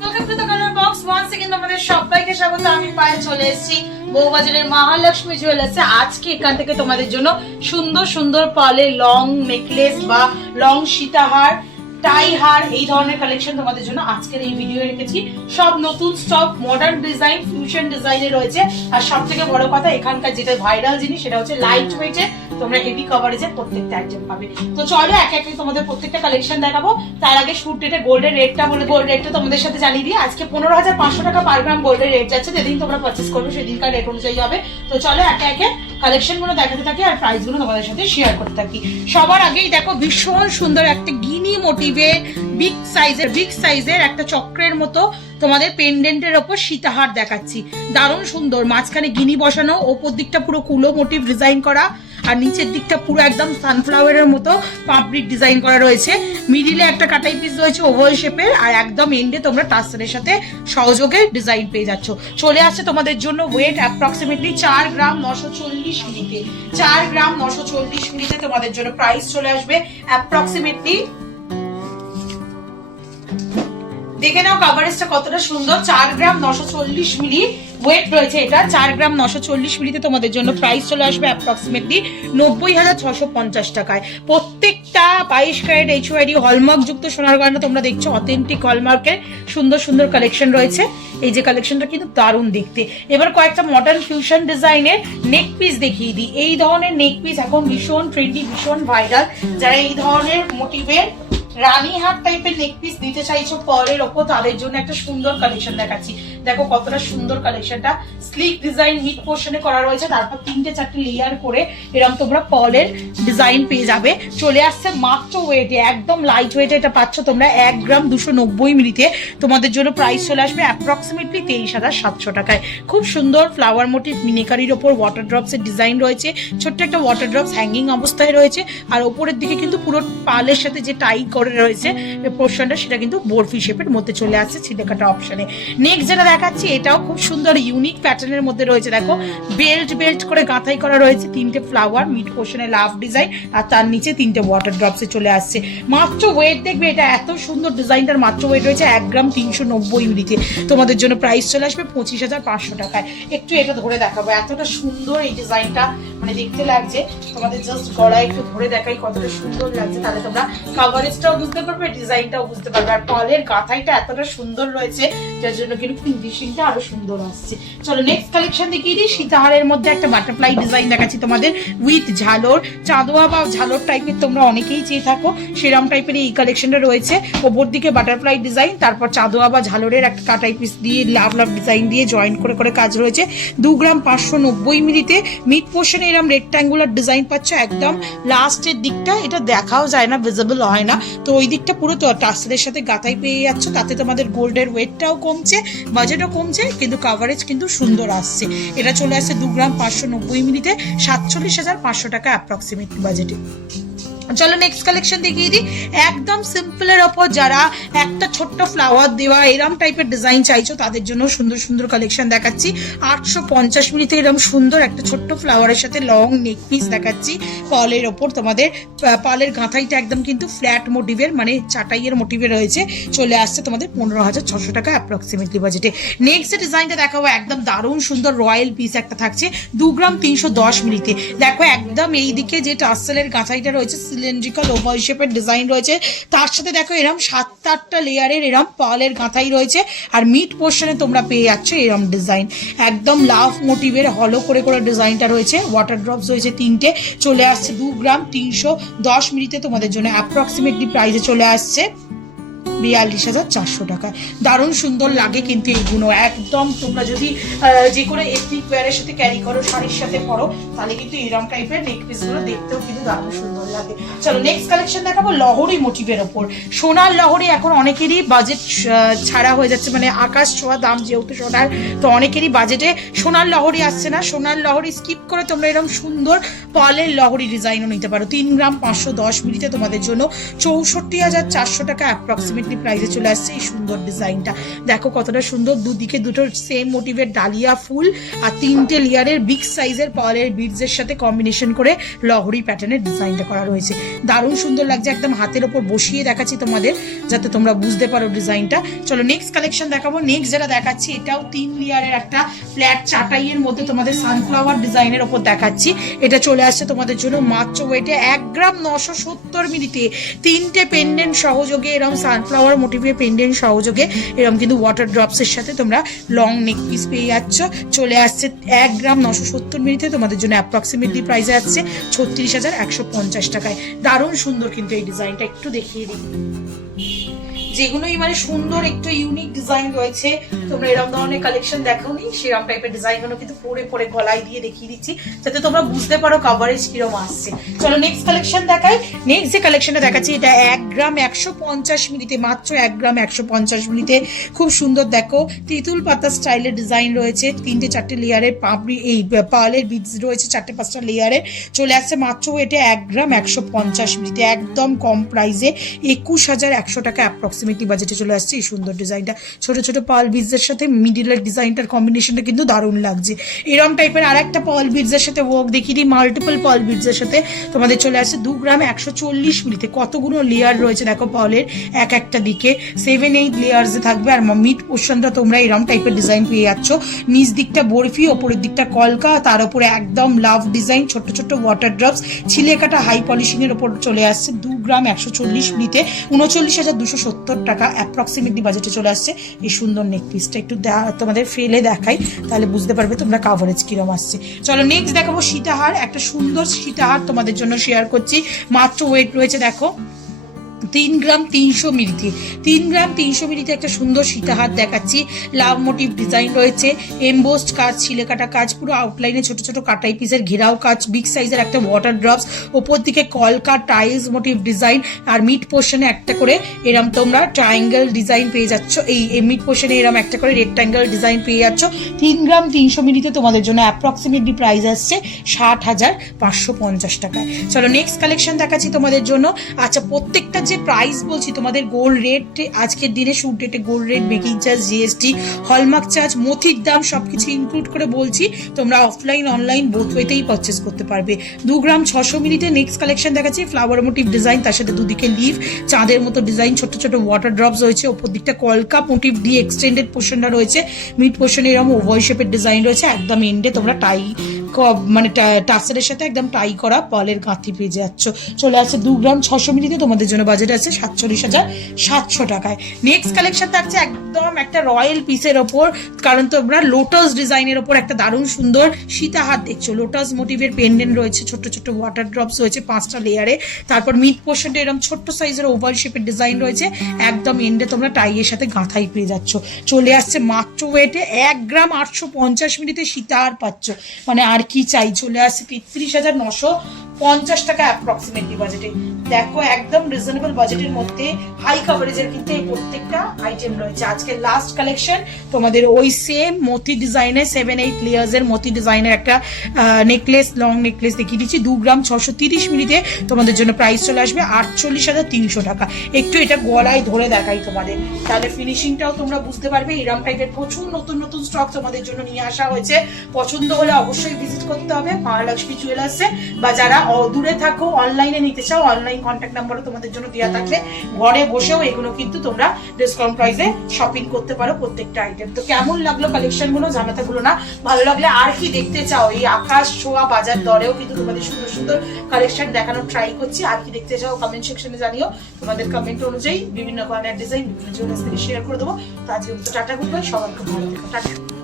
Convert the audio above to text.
Welcome to the colour box. Once again তোমাদের সবাইকে স্বাগত। আমি পায়ে চলে এসেছি বউবাজারের মহালক্ষ্মী জুয়েলার্সে। আজকে এখান থেকে তোমাদের জন্য সুন্দর সুন্দর পার্লের লং নেকলেস বা লং সীতাহার, টাই হার, এই ধরনের কালেকশন তোমাদের জন্য আজকের এই ভিডিও রেখেছি। সব নতুন স্টক, মডার্ন ডিজাইন, ফিউশন ডিজাইনে রয়েছে। আর সব থেকে বড় কথা, এখানকার যেটা ভাইরাল জিনিস সেটা হচ্ছে লাইট ওয়েটে, তোমরা হেভি কভারেজে প্রত্যেকটা আইটেম পাবে। তো চলো এক এক তোমাদের প্রত্যেকটা কালেকশন দেখাবো। তার আগে শুট ডেটে গোল্ডের রেটটা বলে, গোল্ড রেটটা তোমাদের সাথে জানিয়ে দিই। আজকে 15,500 টাকা পার গ্রাম গোল্ডের রেট যাচ্ছে। যেদিন তোমরা পারচেস করবে সেদিনকার রেট অনুযায়ী হবে। তো চলো একে একে কালেকশন গুলো দেখাতে থাকি আর প্রাইস গুলো তোমাদের সাথে শেয়ার করতে থাকি। সবার আগেই দেখো ভীষণ সুন্দর একটা গিনি মোটিভে বিগ সাইজের একটা চক্রের মতো তোমাদের পেন্ডেন্টের ওপর সীতাহার দেখাচ্ছি। দারুণ সুন্দর, মাঝখানে গিনি বসানো, ওপর দিকটা পুরো কুলো মোটিভ ডিজাইন করা, আর নিচের দিকটা পুরো একদম সানফ্লাওয়ারের মতো পাপড়ি ডিজাইন করা রয়েছে। মিডিলে একটা কাটাই পিস রয়েছে ওভাল শেপের, আর একদম এন্ডে তোমরা টাসেলের সাথে সহযোগে ডিজাইন পেয়ে যাচ্ছ। চলে আসছে তোমাদের জন্য ওয়েট অ্যাপ্রক্সিমেটলি 4 গ্রাম 940 মিলিতে। 4 গ্রাম 940 মিলিতে তোমাদের জন্য প্রাইস চলে আসবে অ্যাপ্রক্সিমেটলি। দেখে নাও কভারেজটা কতটা সুন্দর। 4 গ্রাম 940 মিলি ওয়েট রয়েছে এটা। 4 গ্রাম 940 মিলিতে তোমাদের জন্য প্রাইস চলে আসবে অ্যাপ্রক্সিমেটলি 90,650 টাকায়। প্রত্যেকটা 22 ক্যারেট HYD হলমার্ক যুক্ত সোনার গয়না তোমরা দেখছো। অথেন্টিক হলমার্কের সুন্দর সুন্দর কালেকশন রয়েছে। এই যে কালেকশনটা কিন্তু দারুণ দেখতে। এবার কয়েকটা মডার্ন ফিউশন ডিজাইনের নেক পিস দেখিয়ে দিই। এই ধরনের নেক পিস এখন ভীষণ ট্রেন্ডি, ভীষণ ভাইরাল। যারা এই ধরনের মোটিভের রানী হাট টাইপের নেক পিস দিতে চাইছো পার্লের ওপর, তাদের জন্য একটা সুন্দর কালেকশন দেখাচ্ছি। দেখো কতটা সুন্দর কালেকশনটা। স্লিক ডিজাইন মিড পোর্শনে করা রয়েছে, তারপর 3-4 লেয়ার করে এরকম তোমরা পার্লের ডিজাইন পেয়ে যাবে। চলে আসছে মাত্র ওয়েটে, একদম লাইট ওয়েটে এটা পাচ্ছ তোমরা 1 গ্রাম 290 মিলিতে। তোমাদের জন্য প্রাইস চলে আসবে অ্যাপ্রক্সিমেটলি 23,700 টাকায়। খুব সুন্দর ফ্লাওয়ার মোটিভ মিনিকারির ওপর ওয়াটার ড্রপস এর ডিজাইন রয়েছে। ছোট্ট একটা ওয়াটার ড্রপস হ্যাঙ্গিং অবস্থায় রয়েছে, আর ওপরের দিকে কিন্তু পুরো পার্লের সাথে যে টাই করে রয়েছে পোর্শনটা, সেটা কিন্তু বরফি শেপের মধ্যে চলে আসছে ছিলেকাটা অপশনে। নেক্সট যেটা দেখাচ্ছি এটাও খুব সুন্দর ইউনিক প্যাটার্নের মধ্যে রয়েছে। দেখো বেল্ট করে গাঁথাই করা রয়েছে, 3টে ফ্লাওয়ার, মিড পোর্শনে লাভ ডিজাইন, আর তার নিচে 3টে ওয়াটার ড্রপসে চলে আসছে। মাত্র ওয়েট দেখবে এটা এত সুন্দর ডিজাইনটার মাত্র ওয়েট রয়েছে 1 গ্রাম 390 মিলিতে। তোমাদের জন্য প্রাইস চলে আসবে 25,500 টাকায়। একটু এটা ধরে দেখাবো, এতটা সুন্দর এই ডিজাইনটা মানে দেখতে লাগছে। তোমাদের জাস্ট গলায় একটু ধরে দেখাই কতটা সুন্দর লাগছে, তাহলে তোমরা কাভারেজটাও বুঝতে পারবে, ডিজাইনটাও বুঝতে পারবে। আর পার্লের গাঁথাইটা এতটা সুন্দর রয়েছে, যার জন্য কিন্তু ফিনিশিংটা আরো সুন্দর আসছে। চলো নেক্সট কালেকশন দেখিয়ে দিই। সীতাহারের মধ্যে একটা বাটারফ্লাই ডিজাইন দেখাচ্ছি তোমাদের উইথ ঝালর, চাঁদোয়া বা ঝালর টাইপের তোমরা অনেকেই চেয়ে থাকো, সেরম টাইপের এই কালেকশনটা রয়েছে। ওপর দিকে বাটারফ্লাই ডিজাইন, তারপর চাঁদোয়া বা ঝালরের একটা কাটাই পিস দিয়ে লাভ ডিজাইন দিয়ে জয়েন করে কাজ রয়েছে। 2 গ্রাম 590 মিলিতে। মিড পোর্শনে এরকম রেক্ট্যাঙ্গুলার ডিজাইন পাচ্ছ। একদম লাস্টের দিকটা এটা দেখাও যায় না, ভিজিবল হয় না, তো ওই দিকটা পুরো টাসেলের সাথে গাঁথাই পেয়ে যাচ্ছ। তাতে তোমাদের গোল্ডের ওয়েটটাও কমছে, বাজেটও কমছে, কিন্তু কাভারেজ কিন্তু সুন্দর আসছে। এটা চলে আসছে 2 গ্রাম 590 মিলিতে, 47,500 টাকা অ্যাপ্রক্সিমেটলি বাজেটে। চলো নেক্সট কালেকশন দেখিয়ে দিই। একদম সিম্পলের ওপর যারা একটা ছোট্ট ফ্লাওয়ার দেওয়া এরম টাইপের ডিজাইন চাইছো, তাদের জন্য সুন্দর সুন্দর কালেকশন দেখাচ্ছি। 850 মিলিতে এরকম সুন্দর একটা ছোট্ট ফ্লাওয়ারের সাথে লং নেক পিস দেখাচ্ছি পার্লের ওপর। তোমাদের পার্লের গাঁথাইটা একদম কিন্তু ফ্ল্যাট মোটিভের, মানে চাটাইয়ের মোটিভে রয়েছে। চলে আসছে তোমাদের 15,600 টাকা অ্যাপ্রক্সিমেটলি বাজেটে। নেক্সট ডিজাইনটা দেখাবো, একদম দারুণ সুন্দর রয়্যাল পিস একটা থাকছে 2 গ্রাম 310 মিলিতে। দেখো একদম এই দিকে যে টাসেলের গাঁথাইটা রয়েছে সিলিন্ড্রিক্যাল ওভাল শেপের ডিজাইন রয়েছে, তার সাথে দেখো এরম 7-8টা লেয়ারের এরম পার্লের গাঁথাই রয়েছে। আর মিড পোর্শনে তোমরা পেয়ে যাচ্ছ এরম ডিজাইন, একদম লাভ মোটিভের হলো করে ডিজাইনটা রয়েছে। ওয়াটার ড্রপস রয়েছে 3টে। চলে আসছে 2 গ্রাম 310 মিলিতে। তোমাদের জন্য অ্যাপ্রক্সিমেটলি প্রাইসে চলে আসছে 42,400 টাকা। দারুণ সুন্দর লাগে কিন্তু এইগুলো। একদম তোমরা যদি যে কোনো এথনিক ওয়্যারের সাথে ক্যারি করো, শাড়ির সাথে পরো, তাহলে কিন্তু এরকম টাইপের নেক পিস গুলো দেখতেও কিন্তু দারুণ সুন্দর লাগে। চলো নেক্সট কালেকশন দেখাবো লহরি মোটিভের ওপর। সোনার লহরি এখন অনেকেরই বাজেট ছাড়া হয়ে যাচ্ছে, মানে আকাশ ছোঁয়া দাম যেহেতু সোনার, তো অনেকেরই বাজেটে সোনার লহরি আসছে না। সোনার লহরি স্কিপ করে তোমরা এরকম সুন্দর পার্লের লহরি ডিজাইনও নিতে পারো। 3 গ্রাম 510 মিলিতে তোমাদের জন্য 64,400 টাকা অ্যাপ্রক্সিমেট অ্যাপ্রক্সিমেটলি প্রাইসে চলে আসছে এই সুন্দর ডিজাইনটা। দেখো কতটা সুন্দর, দুদিকে দুটো সেম মোটিভের ডালিয়া ফুল আর 3টে লেয়ারের বিগ সাইজের পার্লের বিডসের সাথে কম্বিনেশন করে লহরি প্যাটার্নের ডিজাইনটা করা রয়েছে। দারুণ সুন্দর লাগছে, একদম হাতের ওপর বসিয়ে দেখাচ্ছি তোমাদের যাতে তোমরা বুঝতে পারো ডিজাইনটা। চলো নেক্সট কালেকশন দেখাবো। নেক্সট যেটা দেখাচ্ছি এটাও 3 লেয়ারের একটা ফ্ল্যাট চাটাইয়ের মধ্যে তোমাদের সানফ্লাওয়ার ডিজাইনের ওপর দেখাচ্ছি। এটা চলে আসছে তোমাদের জন্য মাত্র ওয়েটে 1 গ্রাম 970 মিলিতে। 3টে পেন্ডেন্ট সহযোগে এরকম সানফ্লাওয়ার মোটিভের পেন্ডেন্ট সহযোগে এরকম কিন্তু ওয়াটার ড্রপসের সাথে তোমরা লং নেক পিস পেয়ে যাচ্ছ। চলে আসছে 1 গ্রাম 970 মিলিতে, তোমাদের জন্য অ্যাপ্রক্সিমেটলি প্রাইসে আসছে 36,150 টাকায়। দারুণ সুন্দর কিন্তু এই ডিজাইনটা, একটু দেখিয়ে দিই। যেগুলোই মানে সুন্দর একটু ইউনিক ডিজাইন রয়েছে, তোমরা এরকম ধরনের কালেকশন দেখোনি সেরকম টাইপের ডিজাইন গুলো কিন্তু পরে পরে গলায় দিয়ে দেখিয়ে দিচ্ছি যাতে তোমরা বুঝতে পারো কভারেজ কিরকম আসছে। চলো নেক্সট কালেকশন দেখাই। নেক্সট যে কালেকশনটা দেখাচ্ছি এটা 1 গ্রাম 150 মিলিতে, মাত্র 1 গ্রাম 150 মিলিতে। খুব সুন্দর দেখো তেঁতুল পাতা স্টাইলের ডিজাইন রয়েছে, 3টে-4টে লেয়ারের পাপড়ি এই পার্লের বিডস রয়েছে 4টে-5টা লেয়ারের। চলে আসছে মাত্র এটা 1 গ্রাম 150 মিলিতে, একদম কম প্রাইসে 21,100 টাকা অ্যাপ্রক্সিমেটলি বাজেটে চলে আসছে এই সুন্দর ডিজাইনটা। ছোট ছোট পার্ল বিডসের সাথে মিডিলের ডিজাইনটার কম্বিনেশনটা কিন্তু দারুণ লাগছে। এরকম টাইপের আর একটা পার্ল বিডসের সাথে ওয়ার্ক দেখিয়ে দিই, মাল্টিপল পার্ল বিডসের সাথে তোমাদের চলে আসছে 2 গ্রাম 140 মিলিতে। কতগুলো লেয়ার রয়েছে দেখো পার্লের এক একটা দিকে, 7-8 লেয়ার্সে থাকবে। আর মিড পোর্শনটা তোমরা এরকম টাইপের ডিজাইন পেয়ে যাচ্ছ। নিচ দিকটা বরফি, ওপরের দিকটা কলকা, তার উপরে একদম লাভ ডিজাইন, ছোট ছোট ওয়াটার ড্রপস, ছিলে কাটা হাই পলিশিং এর উপর চলে আসছে 2 গ্রাম 140 মিলিতে, 39,270 টাকা অ্যাপ্রক্সিমেটলি বাজেটে চলে আসছে এই সুন্দর নেক পিসটা। একটু তোমাদের ফেলে দেখাই তাহলে বুঝতে পারবে তোমরা কাভারেজ কিরম আসছে। চলো নেক্সট দেখাবো সীতাহার। একটা সুন্দর সীতাহার তোমাদের জন্য শেয়ার করছি, মাত্র ওয়েট রয়েছে দেখো 3 গ্রাম 300 মিলিতে। 3 গ্রাম 300 মিলিতে একটা সুন্দর সীতাহার দেখাচ্ছি। লাভ মোটিভ ডিজাইন রয়েছে, এমবোসড কাজ, ছিলে কাটা কাজ, পুরো আউটলাইনে ছোট ছোট কাটাই পিসের ঘেরাও কাজ, বিগ সাইজের একটা ওয়াটার ড্রপস, ওপর দিকে কলকা টাইলস মোটিভ ডিজাইন, আর মিড পোর্শনে একটা করে এরম তোমরা ট্রায়াঙ্গেল ডিজাইন পেয়ে যাচ্ছ। এই মিড পোর্শনে এরম একটা করে রেক্ট্যাঙ্গেল ডিজাইন পেয়ে যাচ্ছ। 3 গ্রাম 300 মিলিতে তোমাদের জন্য অ্যাপ্রক্সিমেটলি প্রাইস আসছে 60,550 টাকায়। চলো নেক্সট কালেকশন দেখাচ্ছি তোমাদের জন্য। আচ্ছা প্রত্যেকটা যে প্রাইস বলছি তোমাদের, গোল্ড রেট আজকের দিনে শুট ডেটে gold rate, making charge, GST, hallmark charge, মথির দাম সবকিছু ইনক্লুড করে বলছি। তোমরা অফলাইন অনলাইন বোথ ওয়েতেই পারচেস করতে পারবে। 2 গ্রাম 600 মিলিতে নেক্সট কালেকশন দেখাচ্ছি, ফ্লাওয়ার মোটিভ ডিজাইন, তার সাথে দুদিকে লিভ, চাঁদের মতো ডিজাইন, ছোট ছোট ওয়াটার ড্রপস রয়েছে, ওপর দিকটা কলকা মোটিভ দিয়ে এক্সটেন্ডেড পোর্শনটা রয়েছে, মিড পোর্শনে এরকম ওভাল শেপের ডিজাইন রয়েছে, একদম এন্ডে তোমরা টাই মানে টাসেলের সাথে একদম টাই করা পালের গাঁথি পেয়ে যাচ্ছ। চলে আসছে 2 গ্রাম 600 মিলিতে, তোমাদের জন্য বাজেট আছে 47,700 টাকায়। নেক্সট কালেকশন থাকছে একদম একটা রয়্যাল পিসের ওপর, কারণ তোমরা লোটাস ডিজাইনের ওপর একটা দারুণ সুন্দর সীতাহার দেখছো। লোটাস মোটিভের পেন্ডেন্ট রয়েছে, ছোট ছোট ওয়াটার ড্রপস রয়েছে 5টা লেয়ারে, তারপর মিড পোর্শনটা এরকম ছোট্ট সাইজের ওভাল শেপের ডিজাইন রয়েছে, একদম এন্ডে তোমরা টাইয়ের সাথে গাঁথাই পেয়ে যাচ্ছ। চলে আসছে মাত্র ওয়েটে 1 গ্রাম 850 মিলিতে সীতাহার পাচ্ছ, মানে আর কি চাই। চলে আসছে 33,950 টাকা অ্যাপ্রক্সিমেটলি বাজেটে। দেখো একদম রিজনেবল বাজেটের মধ্যে হাই কভারেজের কিন্তু এই প্রত্যেকটা আইটেম রয়েছে। আজকে লাস্ট কালেকশন তোমাদের ওই সেম মতি ডিজাইনের 7-8 লেয়ার্সের মতি ডিজাইনের একটা নেকলেস, লং নেকলেস দেখিয়ে দিচ্ছি। 2 গ্রাম 630 মিলিতে তোমাদের জন্য প্রাইস চলে আসবে 48,300 টাকা। একটু এটা গলায় ধরে দেখাই তোমাদের, তাহলে ফিনিশিংটাও তোমরা বুঝতে পারবে। এরকম টাইপের প্রচুর নতুন নতুন স্টক তোমাদের জন্য নিয়ে আসা হয়েছে। পছন্দ হলে অবশ্যই ভিজিট করতে হবে মহালক্ষ্মী জুয়েলার্সে, বা যারা দূরে থাকো অনলাইনে নিতে চাও অনলাইন কন্ট্যাক্ট নাম্বারও তোমাদের জন্য দেওয়া থাকলে ঘরে বসেও এগুলো কিন্তু তোমরা ডিসকাউন্ট প্রাইসে শপিং করতে পারো প্রত্যেকটা আইটেম। তো কেমন লাগলো কালেকশন গুলো জানাতে ভুলো না। ভালো লাগলে আর কি দেখতে চাও, এই আকাশ ছোঁয়া বাজার দরেও কিন্তু তোমাদের সুন্দর সুন্দর কালেকশন দেখানোর ট্রাই করছি। আর কি দেখতে চাও কমেন্ট সেকশনে জানিও, তোমাদের কমেন্ট অনুযায়ী বিভিন্ন ধরনের ডিজাইন বিভিন্ন জুয়েলার্স থেকে শেয়ার করে দেবো। তো আজকে টাটা গুড বাই, সবাইকে ভালো থেকো, টাটা।